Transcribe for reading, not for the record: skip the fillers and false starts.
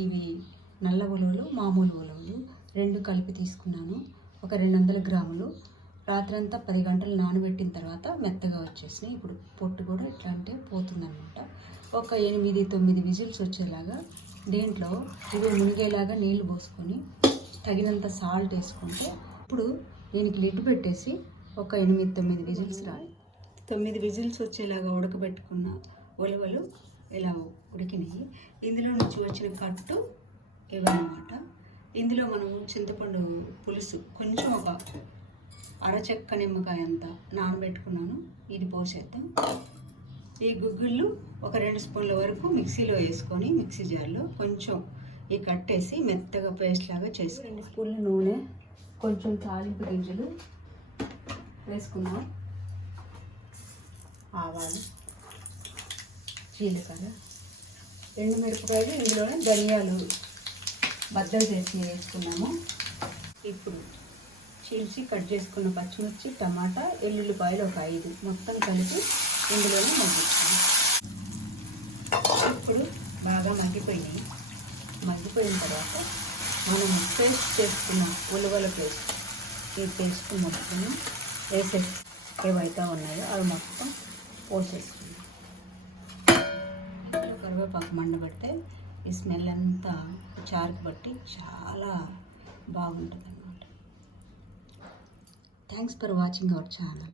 ఇవి నల్ల ఉలవలు, మామూలు ఉలవలు 2 కలిపి తీసుకున్నాను. ఒక 200 గ్రాములు. రాత్రంతా 10 గంటలు నానబెట్టిన తర్వాత మెత్తగా వచ్చేసినాయి. ఇప్పుడు పొట్టు కూడా ఇట్లా అంటే పోతుందన్నమాట. ఒక 8-9 విజిల్స్ వచ్చేలాగా దీంట్లో ఇది మునిగేలాగా నీళ్లు పోసుకొని తగినంత సాల్ట్ వేసుకుంటే ఇప్పుడు దీనికి లిడ్ పెట్టేసి ఒక 8-9 విజిల్స్ రాలి 9 విజిల్స్ వచ్చేలాగా ఉడకబెట్టుకున్న ఉలవలు ఇలా ఉడికినాయి. ఇందులో నుంచి వచ్చిన కట్టు ఇవన్నమాట. ఇందులో మనం చింతపండు పులుసు కొంచెం ఒక అరచెక్క నిమ్మకాయ అంత నానబెట్టుకున్నాను. ఇది పోసేద్దాం. ఈ గుగ్గిళ్ళు ఒక 2 స్పూన్ల వరకు మిక్సీలో వేసుకొని మిక్సీ జార్లో కొంచెం ఈ కట్టేసి మెత్తగా పేస్ట్ లాగా చేసి 2 స్పూన్ల నూనె, కొంచెం తాలింపు గింజలు వేసుకున్నాం. ఆవాలు, జీలకర్ర, ఎండుమిరపకాయలు, ఇందులోనే ధనియాలు బద్దలు చేసి వేసుకున్నాము. ఇప్పుడు చీల్చి కట్ చేసుకున్న పచ్చిమిర్చి, టమాటా, ఎల్లుల్లిపాయలు ఒక 5 మొత్తం కలిపి ఇందులోనే మగ్గిస్తాము. ఇప్పుడు బాగా మగ్గిపోయినాయి. మగ్గిపోయిన తర్వాత మనం పేస్ట్ చేసుకున్న ఉలవల పేస్ట్, ఈ పేస్ట్ మొత్తం వేసేసి ఏవైతే ఉన్నాయో అవి మొత్తం పోసేసుకున్నాం. కరివేపాకు మండబెడితే ఈ స్మెల్ అంతా చారుకు బట్టి చాలా బాగుంటుంది అన్నమాట. Thanks for watching our channel.